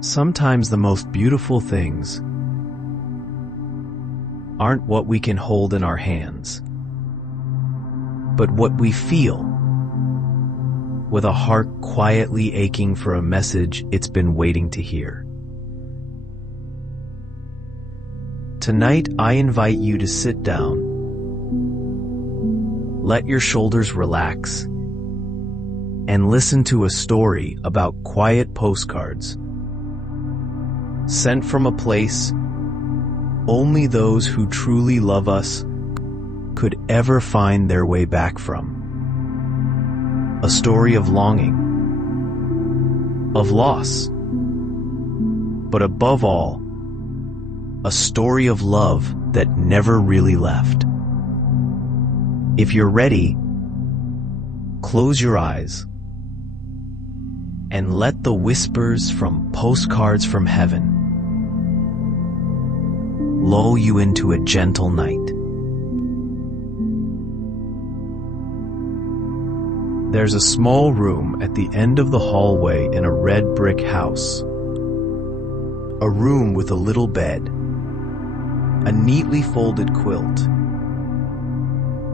Sometimes the most beautiful things aren't what we can hold in our hands, but what we feel, with a heart quietly aching for a message it's been waiting to hear. Tonight, I invite you to sit down, let your shoulders relax, and listen to a story about quiet postcards sent from a place only those who truly love us could ever find their way back from. A story of longing, of loss, but above all, a story of love that never really left. If you're ready, close your eyes and let the whispers from postcards from heaven lull you into a gentle night. There's a small room at the end of the hallway in a red brick house. A room with a little bed, a neatly folded quilt,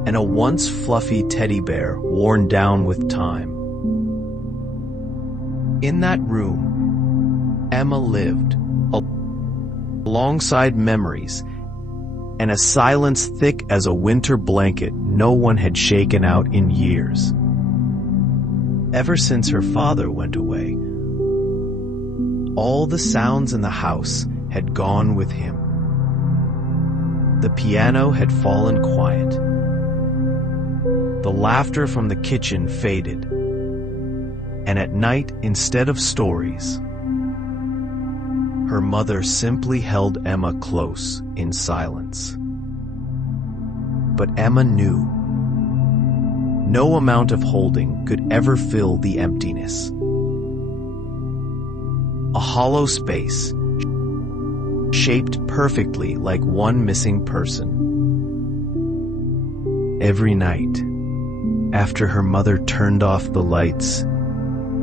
and a once fluffy teddy bear worn down with time. In that room, Emma lived, alongside memories and a silence thick as a winter blanket no one had shaken out in years. Ever since her father went away, all the sounds in the house had gone with him. The piano had fallen quiet. The laughter from the kitchen faded. And at night, instead of stories, her mother simply held Emma close in silence. But Emma knew no amount of holding could ever fill the emptiness. A hollow space, shaped perfectly like one missing person. Every night, after her mother turned off the lights,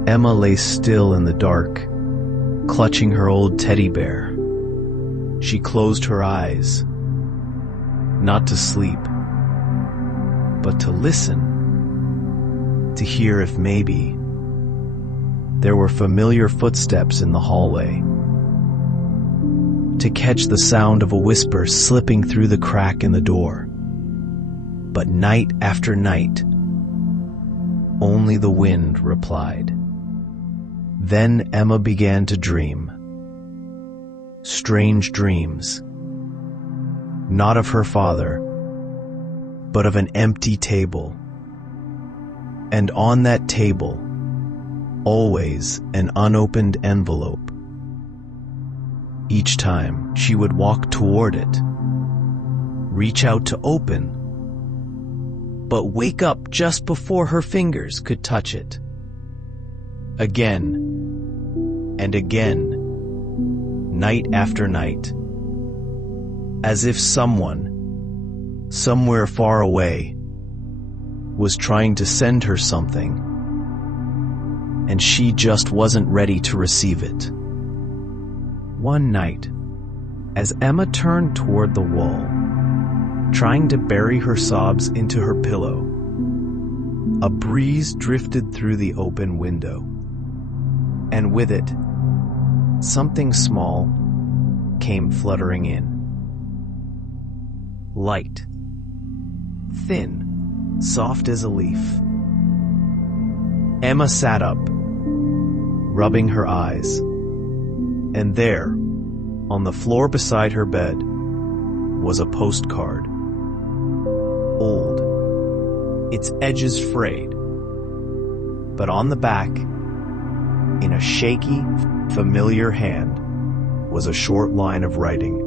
Emma lay still in the dark, clutching her old teddy bear. She closed her eyes, not to sleep, but to listen, to hear if maybe there were familiar footsteps in the hallway, to catch the sound of a whisper slipping through the crack in the door. But night after night, only the wind replied. Then Emma began to dream. Strange dreams. Not of her father, but of an empty table. And on that table, always an unopened envelope. Each time she would walk toward it, reach out to open, but wake up just before her fingers could touch it. Again and again, night after night, as if someone, somewhere far away, was trying to send her something, and she just wasn't ready to receive it. One night, as Emma turned toward the wall, trying to bury her sobs into her pillow, a breeze drifted through the open window, and with it, something small came fluttering in. Light, thin, soft as a leaf. Emma sat up, rubbing her eyes, and there, on the floor beside her bed, was a postcard. Old, its edges frayed, but on the back, in a shaky, familiar hand, was a short line of writing.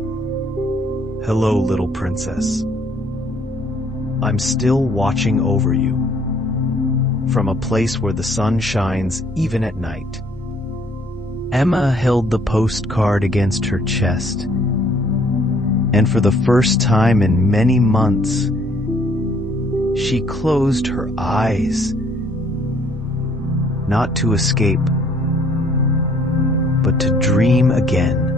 "Hello, little princess. I'm still watching over you, from a place where the sun shines even at night." Emma held the postcard against her chest, and for the first time in many months, she closed her eyes, not to escape, but to dream again.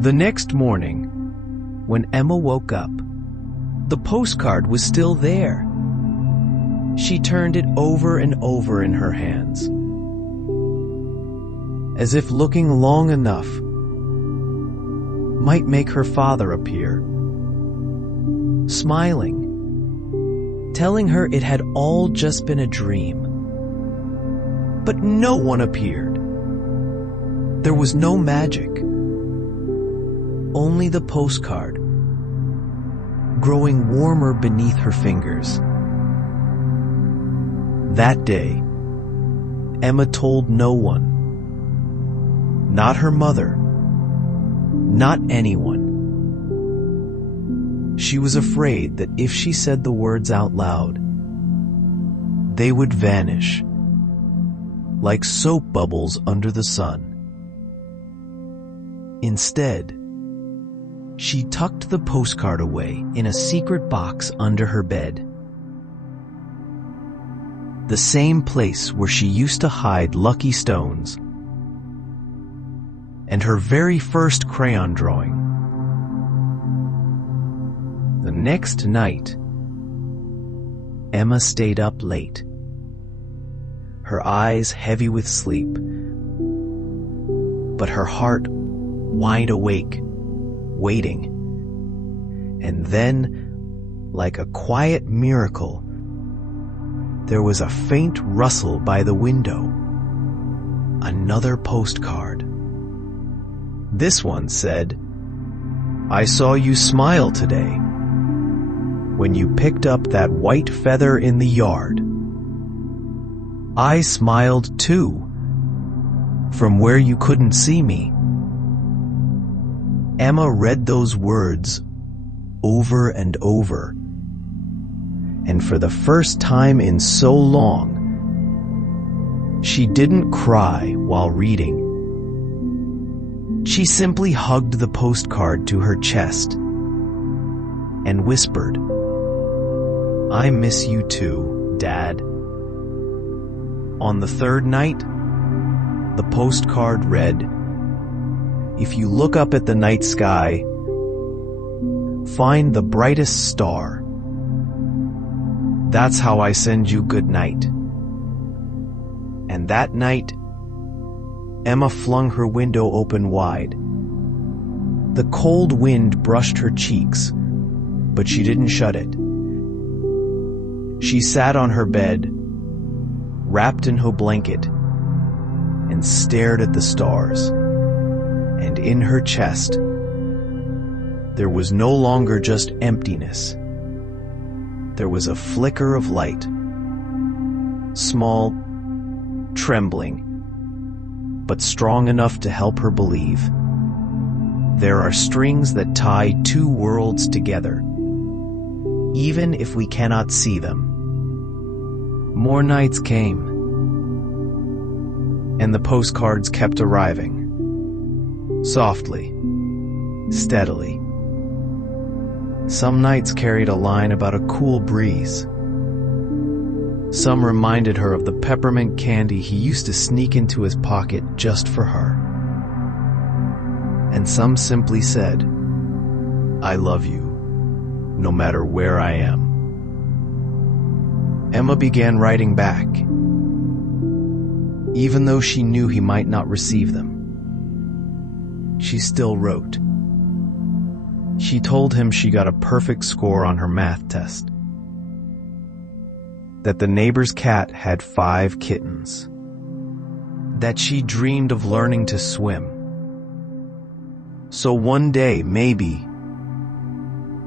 The next morning, when Emma woke up, the postcard was still there. She turned it over and over in her hands, as if looking long enough might make her father appear, smiling, telling her it had all just been a dream. But no one appeared. There was no magic, only the postcard, growing warmer beneath her fingers. That day, Emma told no one. Not her mother. Not anyone. She was afraid that if she said the words out loud, they would vanish, like soap bubbles under the sun. Instead, she tucked the postcard away in a secret box under her bed. The same place where she used to hide lucky stones and her very first crayon drawing. The next night, Emma stayed up late, her eyes heavy with sleep, but her heart wide awake, waiting. And then, like a quiet miracle, there was a faint rustle by the window. Another postcard. This one said, "I saw you smile today when you picked up that white feather in the yard. I smiled too, from where you couldn't see me." Emma read those words over and over, and for the first time in so long, she didn't cry while reading. She simply hugged the postcard to her chest and whispered, "I miss you too, Dad." On the third night, the postcard read, "If you look up at the night sky, find the brightest star. That's how I send you good night." And that night, Emma flung her window open wide. The cold wind brushed her cheeks, but she didn't shut it. She sat on her bed, wrapped in her blanket, and stared at the stars. And in her chest, there was no longer just emptiness. There was a flicker of light, small, trembling, but strong enough to help her believe. There are strings that tie two worlds together, even if we cannot see them. More nights came, and the postcards kept arriving. Softly, steadily. Some nights carried a line about a cool breeze. Some reminded her of the peppermint candy he used to sneak into his pocket just for her. And some simply said, "I love you, no matter where I am." Emma began writing back, even though she knew he might not receive them. She still wrote. She told him she got a perfect score on her math test, that the neighbor's cat had 5 kittens, that she dreamed of learning to swim. So one day, maybe,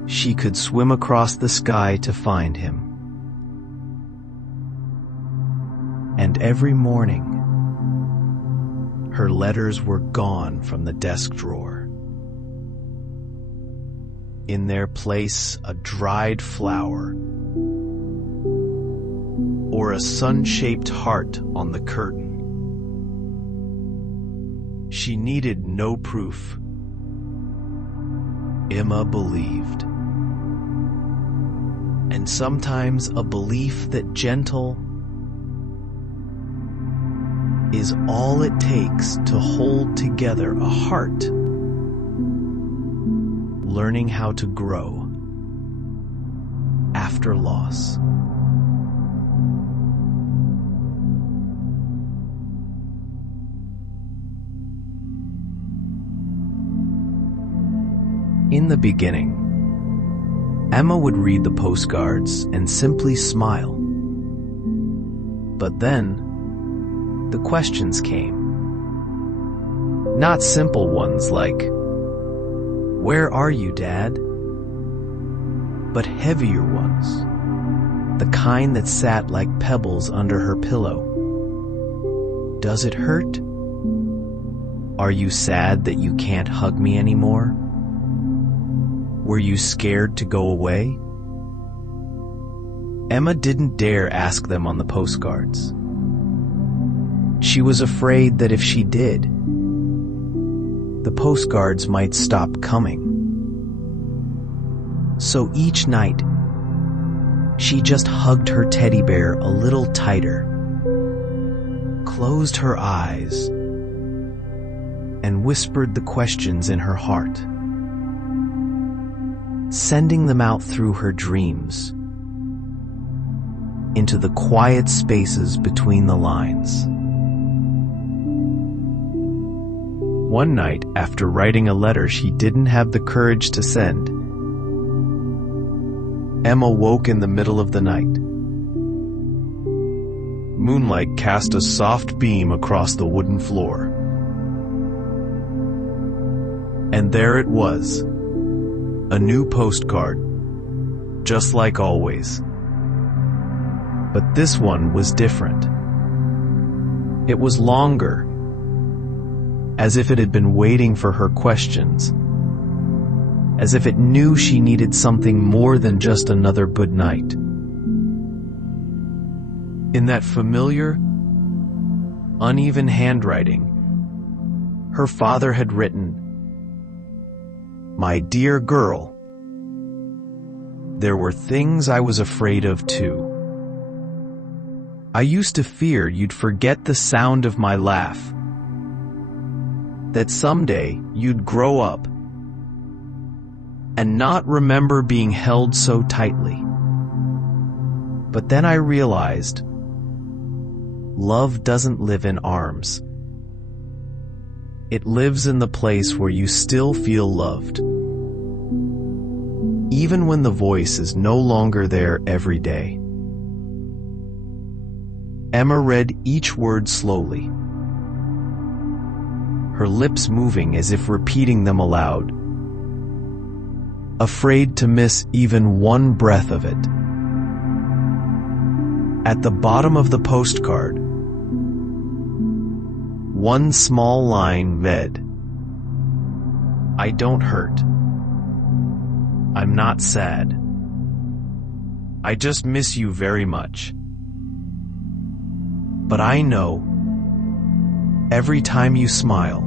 she could swim across the sky to find him. And every morning, her letters were gone from the desk drawer. In their place, a dried flower or a sun-shaped heart on the curtain. She needed no proof. Emma believed. and sometimes a belief that gentle is all it takes to hold together a heart, learning how to grow after loss. In the beginning, Emma would read the postcards and simply smile. But then, the questions came. Not simple ones like, "Where are you, Dad?" But heavier ones, the kind that sat like pebbles under her pillow. "Does it hurt? Are you sad that you can't hug me anymore? Were you scared to go away?" Emma didn't dare ask them on the postcards. She was afraid that if she did, the postcards might stop coming. So each night, she just hugged her teddy bear a little tighter, closed her eyes, and whispered the questions in her heart, sending them out through her dreams, into the quiet spaces between the lines. One night, after writing a letter she didn't have the courage to send, Emma woke in the middle of the night. Moonlight cast a soft beam across the wooden floor. And there it was, a new postcard, just like always. But this one was different. It was longer, as if it had been waiting for her questions, as if it knew she needed something more than just another good night. In that familiar, uneven handwriting, her father had written, "My dear girl, there were things I was afraid of too. I used to fear you'd forget the sound of my laugh, that someday you'd grow up and not remember being held so tightly. But then I realized love doesn't live in arms. It lives in the place where you still feel loved, even when the voice is no longer there every day." Emma read each word slowly, her lips moving as if repeating them aloud, afraid to miss even one breath of it. At the bottom of the postcard, one small line read, "I don't hurt. I'm not sad. I just miss you very much. But I know, every time you smile,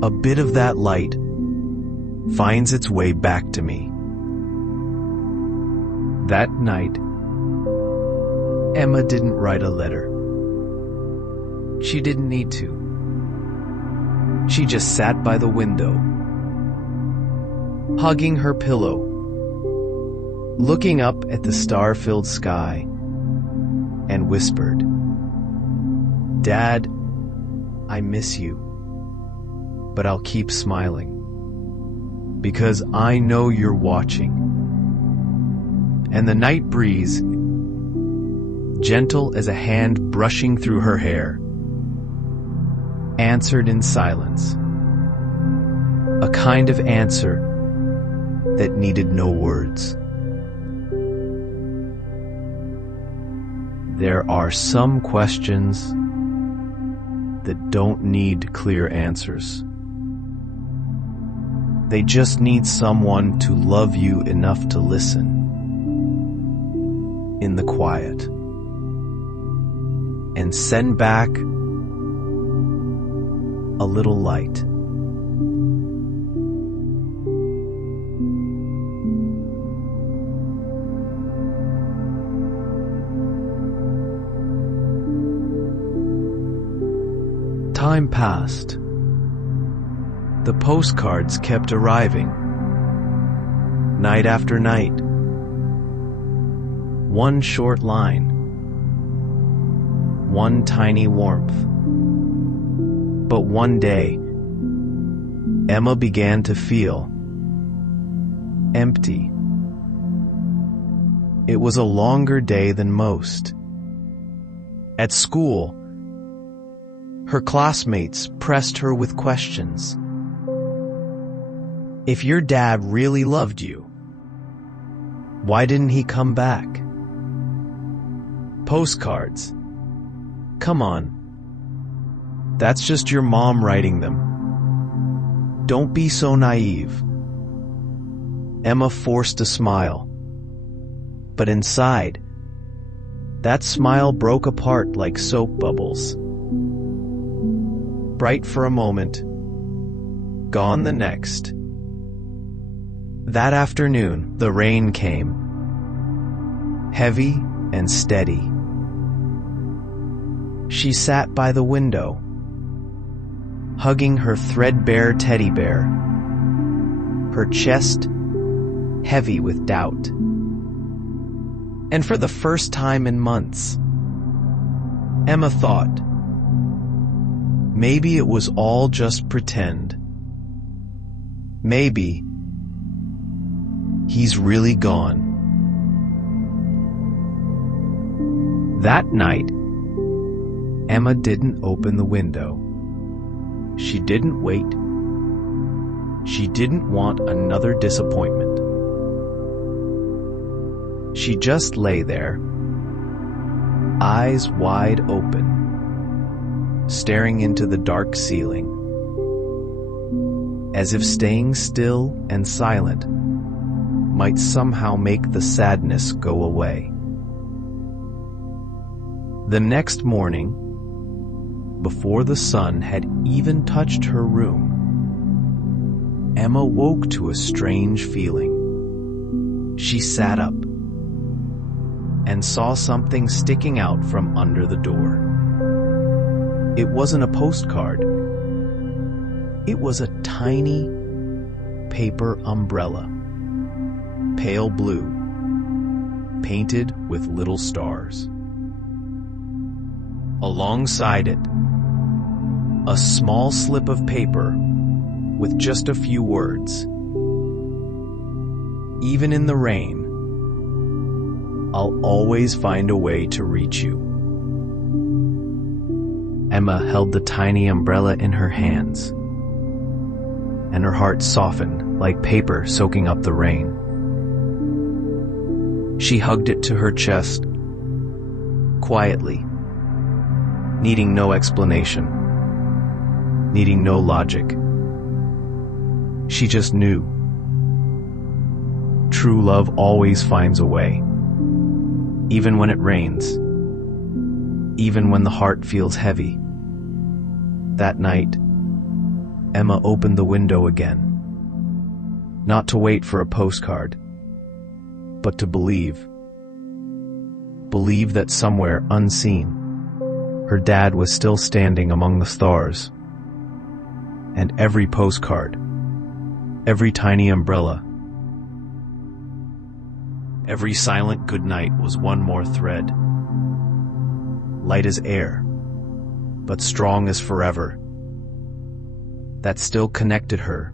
a bit of that light finds its way back to me." That night, Emma didn't write a letter. She didn't need to. She just sat by the window, hugging her pillow, looking up at the star-filled sky, and whispered, "Dad, I miss you, but I'll keep smiling, because I know you're watching." And the night breeze, gentle as a hand brushing through her hair, answered in silence, a kind of answer that needed no words. There are some questions that don't need clear answers. They just need someone to love you enough to listen in the quiet and send back a little light. time passed. The postcards kept arriving, night after night. One short line, one tiny warmth. But one day, Emma began to feel empty. It was a longer day than most. At school, her classmates pressed her with questions. If your dad really loved you, why didn't he come back? Postcards. Come on. That's just your mom writing them. Don't be so naive. Emma forced a smile. But inside, that smile broke apart like soap bubbles. Bright for a moment, gone the next. That afternoon, the rain came, heavy and steady. She sat by the window, hugging her threadbare teddy bear, her chest heavy with doubt. And for the first time in months, Emma thought, maybe it was all just pretend. Maybe he's really gone. That night, Emma didn't open the window. She didn't wait. She didn't want another disappointment. She just lay there, eyes wide open, staring into the dark ceiling, as if staying still and silent might somehow make the sadness go away. The next morning, before the sun had even touched her room, Emma woke to a strange feeling. She sat up and saw something sticking out from under the door. It wasn't a postcard. It was a tiny paper umbrella, pale blue, painted with little stars. Alongside it, a small slip of paper with just a few words. Even in the rain, I'll always find a way to reach you. Emma held the tiny umbrella in her hands, and her heart softened like paper soaking up the rain. She hugged it to her chest, quietly, needing no explanation, needing no logic. She just knew. True love always finds a way. Even when it rains, even when the heart feels heavy. That night, Emma opened the window again, not to wait for a postcard, but to believe. Believe that somewhere unseen, her dad was still standing among the stars. And every postcard, every tiny umbrella, every silent goodnight was one more thread, light as air, but strong as forever, that still connected her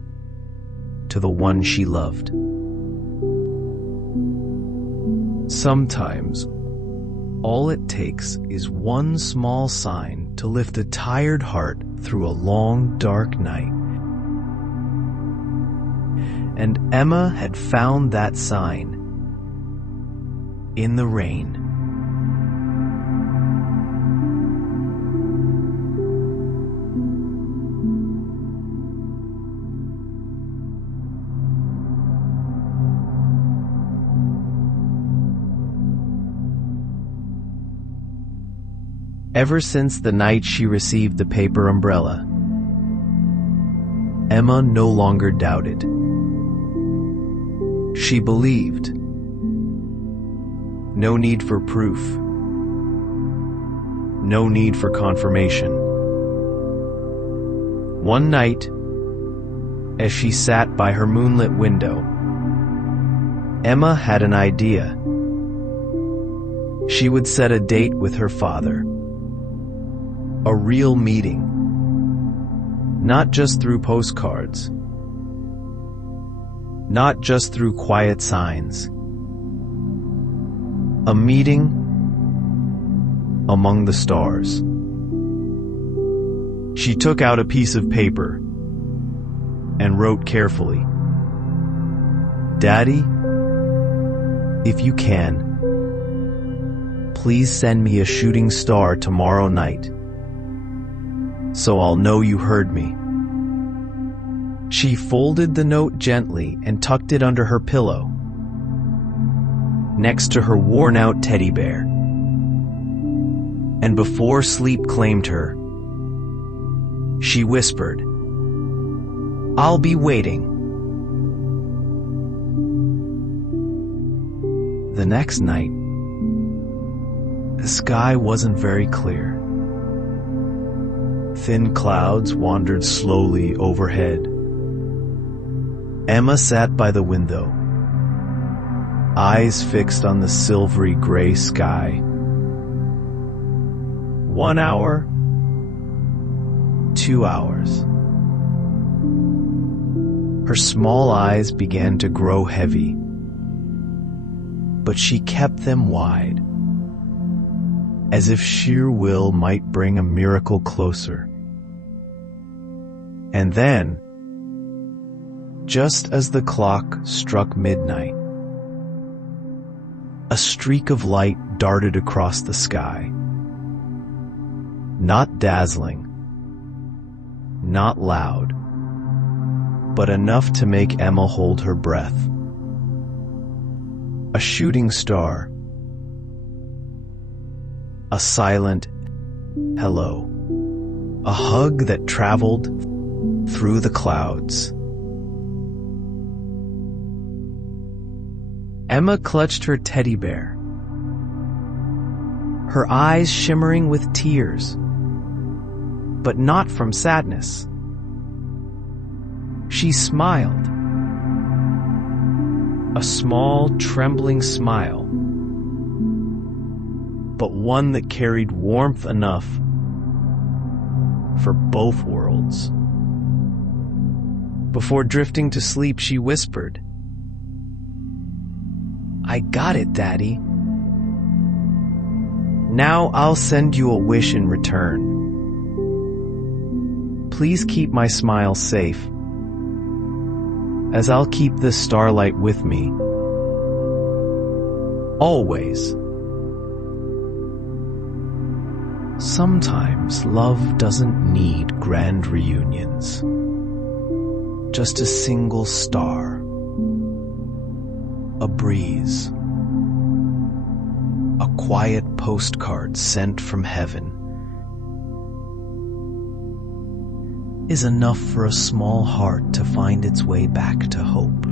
to the one she loved. Sometimes, all it takes is one small sign to lift a tired heart through a long, dark night. And Emma had found that sign in the rain. Ever since the night she received the paper umbrella, Emma no longer doubted. She believed. No need for proof. No need for confirmation. One night, as she sat by her moonlit window, Emma had an idea. She would set a date with her father. A real meeting. Not just through postcards. Not just through quiet signs. A meeting among the stars. She took out a piece of paper and wrote carefully, "Daddy, if you can, please send me a shooting star tomorrow night, so I'll know you heard me." She folded the note gently and tucked it under her pillow, next to her worn-out teddy bear. And before sleep claimed her, she whispered, "I'll be waiting." The next night, the sky wasn't very clear. Thin clouds wandered slowly overhead. Emma sat by the window, eyes fixed on the silvery gray sky. 1 hour, 2 hours. Her small eyes began to grow heavy, but she kept them wide, as if sheer will might bring a miracle closer. And then, just as the clock struck midnight, a streak of light darted across the sky. Not dazzling, not loud, but enough to make Emma hold her breath. A shooting star. A silent hello. A hug that traveled through the clouds. Emma clutched her teddy bear, her eyes shimmering with tears, but not from sadness. She smiled, a small, trembling smile, but one that carried warmth enough for both worlds. Before drifting to sleep, she whispered, "I got it, Daddy. Now I'll send you a wish in return. Please keep my smile safe, as I'll keep this starlight with me. Always." Sometimes love doesn't need grand reunions. Just a single star, a breeze, a quiet postcard sent from heaven is enough for a small heart to find its way back to hope.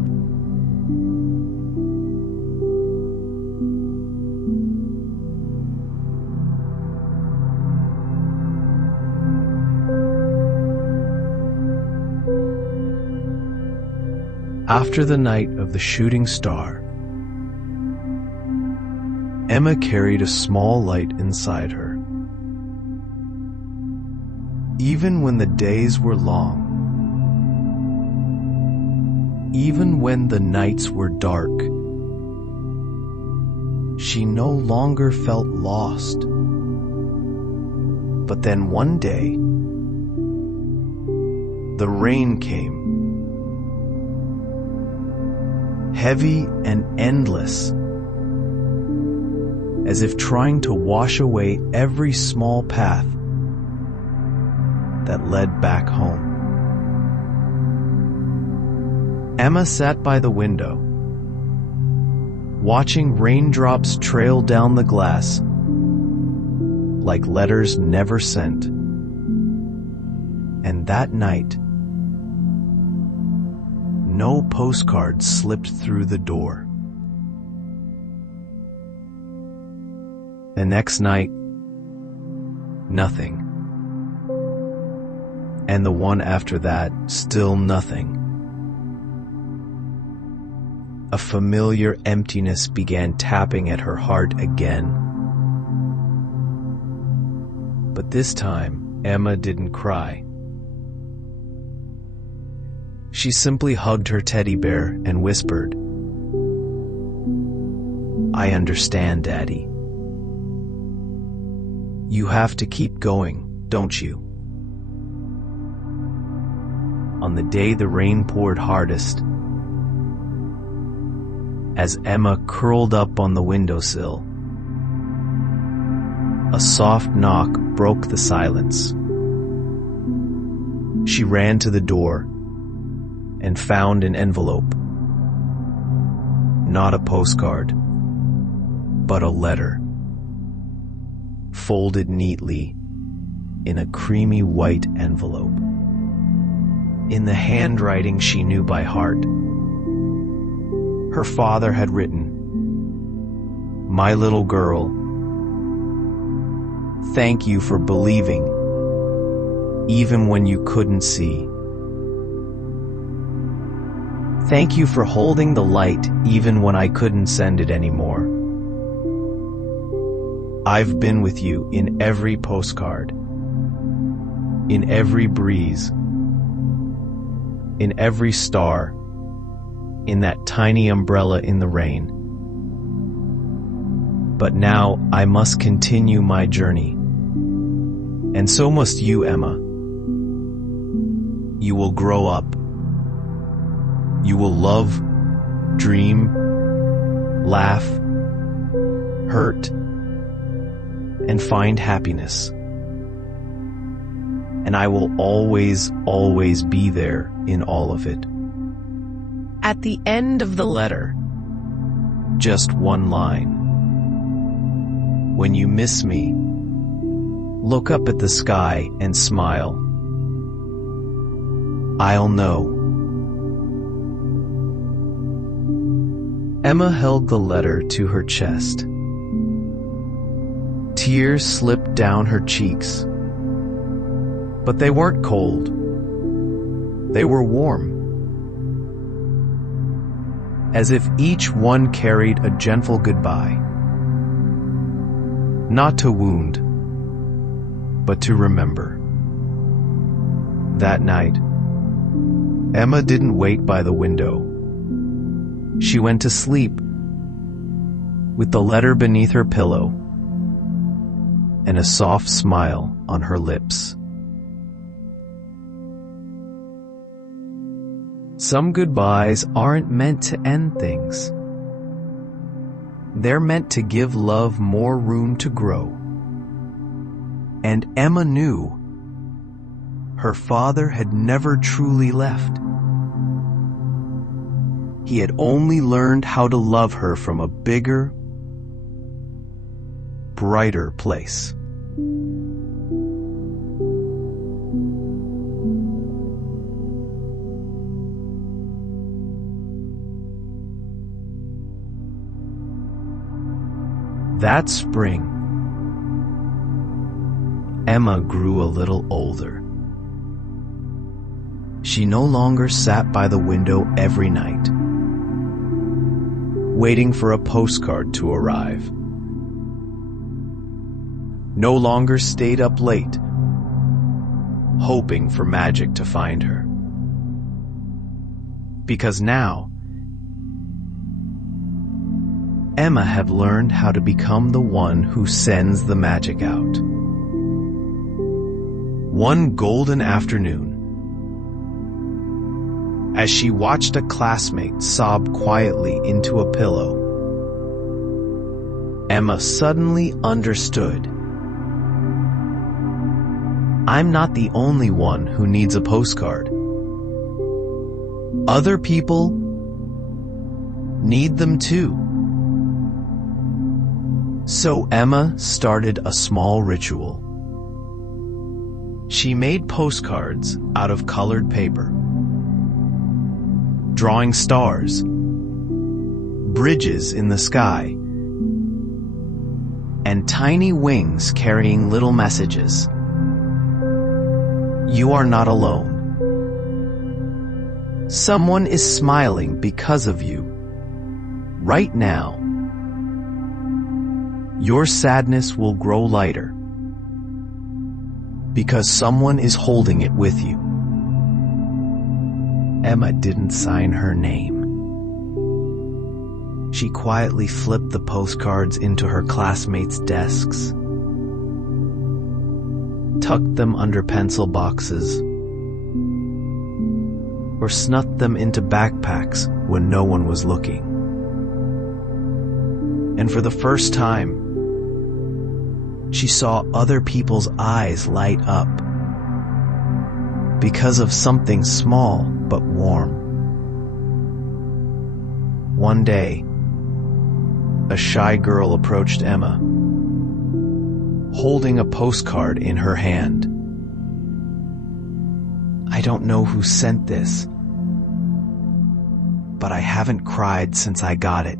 After the night of the shooting star, Emma carried a small light inside her. Even when the days were long, even when the nights were dark, she no longer felt lost. But then one day, the rain came. Heavy and endless, as if trying to wash away every small path that led back home. Emma sat by the window, watching raindrops trail down the glass like letters never sent. And that night, no postcard slipped through the door. The next night, nothing. and the one after that, still nothing. A familiar emptiness began tapping at her heart again. But this time, Emma didn't cry. She simply hugged her teddy bear and whispered, "I understand, Daddy. You have to keep going, don't you?" On the day the rain poured hardest, as Emma curled up on the windowsill, a soft knock broke the silence. She ran to the door and found an envelope. Not a postcard, but a letter, folded neatly in a creamy white envelope. In the handwriting she knew by heart, her father had written, "My little girl, thank you for believing, even when you couldn't see. Thank you for holding the light even when I couldn't send it anymore. I've been with you in every postcard, in every breeze, in every star, in that tiny umbrella in the rain. But now I must continue my journey. And so must you, Emma. You will grow up. You will love, dream, laugh, hurt, and find happiness. And I will always, always be there in all of it." At the end of the letter, just one line. "When you miss me, look up at the sky and smile. I'll know." Emma held the letter to her chest. Tears slipped down her cheeks. But they weren't cold. They were warm. As if each one carried a gentle goodbye. Not to wound, but to remember. That night, Emma didn't wait by the window. She went to sleep with the letter beneath her pillow and a soft smile on her lips. Some goodbyes aren't meant to end things. They're meant to give love more room to grow. And Emma knew her father had never truly left. He had only learned how to love her from a bigger, brighter place. That spring, Emma grew a little older. She no longer sat by the window every night, waiting for a postcard to arrive. No longer stayed up late, hoping for magic to find her. Because now, Emma had learned how to become the one who sends the magic out. One golden afternoon, as she watched a classmate sob quietly into a pillow, Emma suddenly understood. I'm not the only one who needs a postcard. Other people need them too. So Emma started a small ritual. She made postcards out of colored paper, drawing stars, bridges in the sky, and tiny wings carrying little messages. You are not alone. Someone is smiling because of you. Right now. Your sadness will grow lighter because someone is holding it with you. Emma didn't sign her name. She quietly flipped the postcards into her classmates' desks, tucked them under pencil boxes, or snuck them into backpacks when no one was looking. And for the first time, she saw other people's eyes light up because of something small but warm. One day, a shy girl approached Emma, holding a postcard in her hand. I don't know who sent this, but I haven't cried since I got it.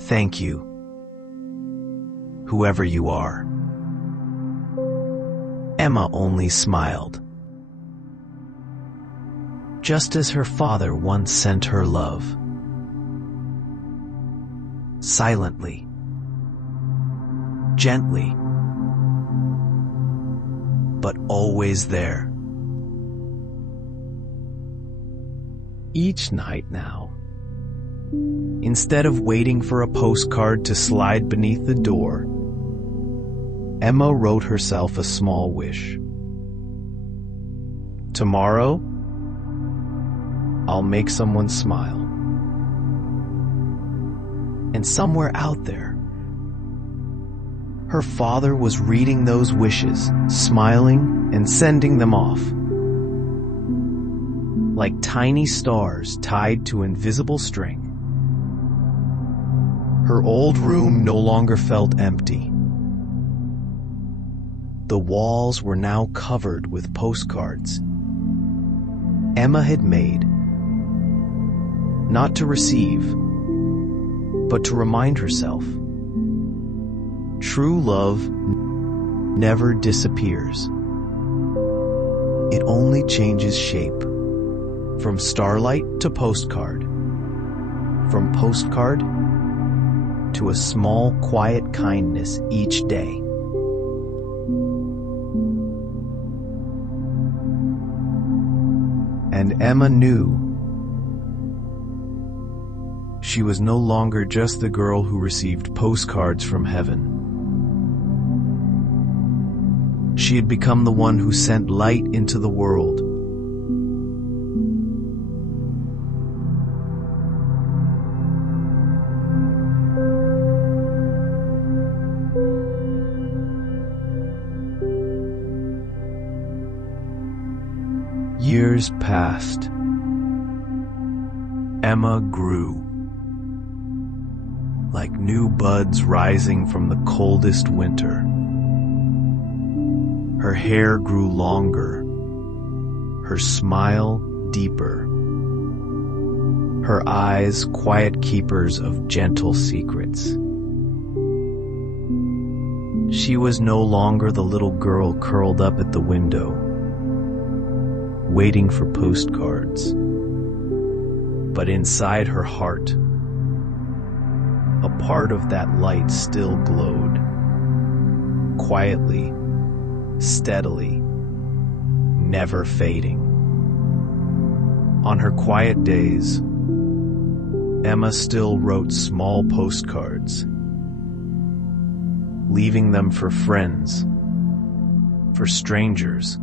Thank you, whoever you are. Emma only smiled. Just as her father once sent her love. Silently. Gently. But always there. Each night now, instead of waiting for a postcard to slide beneath the door, Emma wrote herself a small wish. Tomorrow, I'll make someone smile. And somewhere out there, her father was reading those wishes, smiling and sending them off. Like tiny stars tied to invisible string. Her old room no longer felt empty. The walls were now covered with postcards Emma had made, not to receive, but to remind herself. True love never disappears. It only changes shape, from starlight to postcard, from postcard to a small, quiet kindness each day. And Emma knew she was no longer just the girl who received postcards from heaven. She had become the one who sent light into the world. Years passed. Emma grew. Like new buds rising from the coldest winter. Her hair grew longer, her smile deeper, her eyes quiet keepers of gentle secrets. She was no longer the little girl curled up at the window, waiting for postcards. But inside her heart, a part of that light still glowed, quietly, steadily, never fading. On her quiet days, Emma still wrote small postcards, leaving them for friends, for strangers,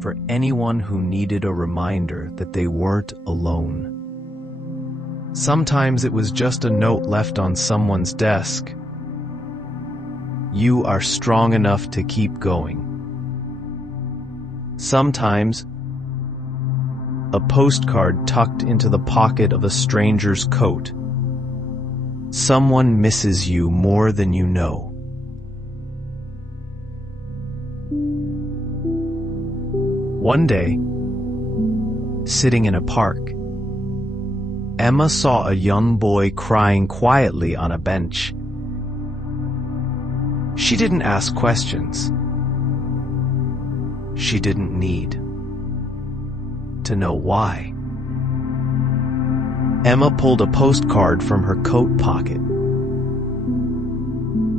for anyone who needed a reminder that they weren't alone. Sometimes it was just a note left on someone's desk. You are strong enough to keep going. Sometimes, a postcard tucked into the pocket of a stranger's coat. Someone misses you more than you know. One day, sitting in a park, Emma saw a young boy crying quietly on a bench. She didn't ask questions. She didn't need to know why. Emma pulled a postcard from her coat pocket.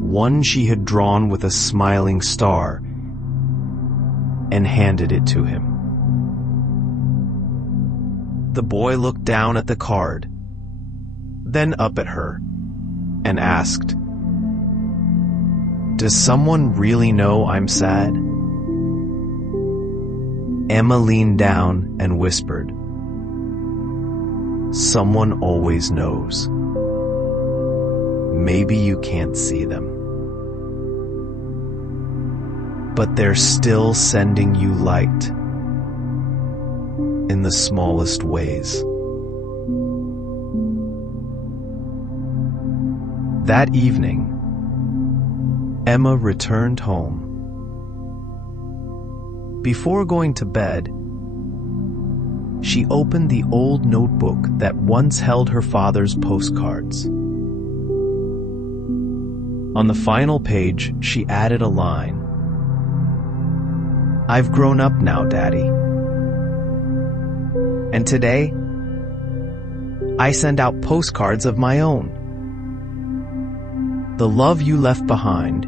One she had drawn with a smiling star, and handed it to him. The boy looked down at the card, then up at her, and asked, "Does someone really know I'm sad?" Emma leaned down and whispered, "Someone always knows. Maybe you can't see them, but they're still sending you light in the smallest ways." That evening, Emma returned home. Before going to bed, she opened the old notebook that once held her father's postcards. On the final page, she added a line, "I've grown up now, Daddy. And today, I send out postcards of my own. The love you left behind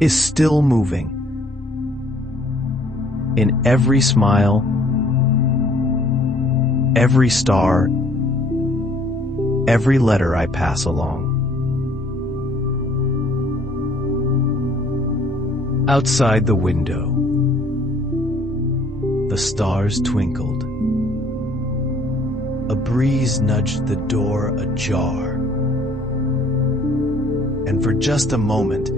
is still moving. In every smile, every star, every letter I pass along." Outside the window, the stars twinkled. A breeze nudged the door ajar. And for just a moment,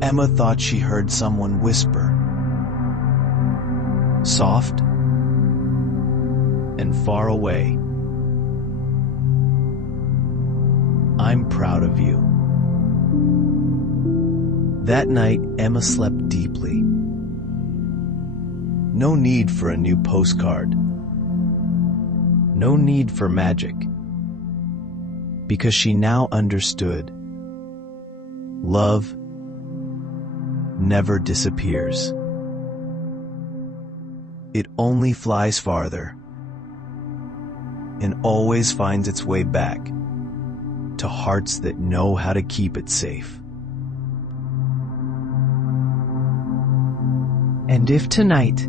Emma thought she heard someone whisper, soft and far away, "I'm proud of you." That night, Emma slept deeply. No need for a new postcard. No need for magic. Because she now understood. Love never disappears. It only flies farther and always finds its way back to hearts that know how to keep it safe. And if tonight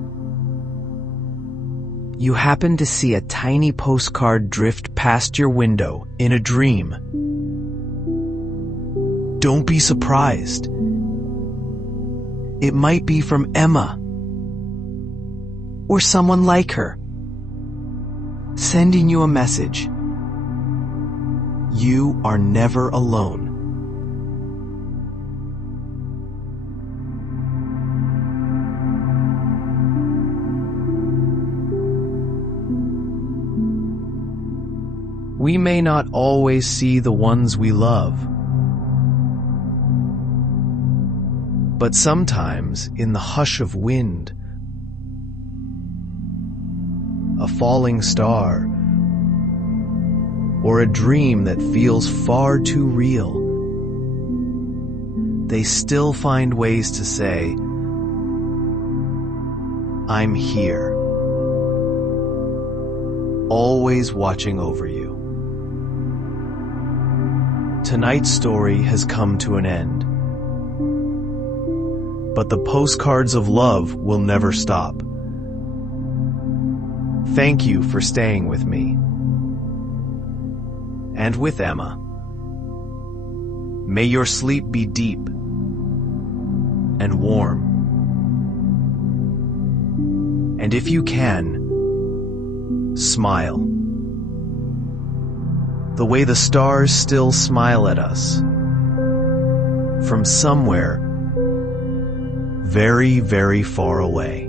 you happen to see a tiny postcard drift past your window in a dream, don't be surprised. It might be from Emma or someone like her, sending you a message. You are never alone. We may not always see the ones we love, but sometimes in the hush of wind, a falling star, or a dream that feels far too real, they still find ways to say, "I'm here, always watching over you." Tonight's story has come to an end, but the postcards of love will never stop. Thank you for staying with me and with Emma. May your sleep be deep and warm. And if you can, smile. The way the stars still smile at us from somewhere very, very far away.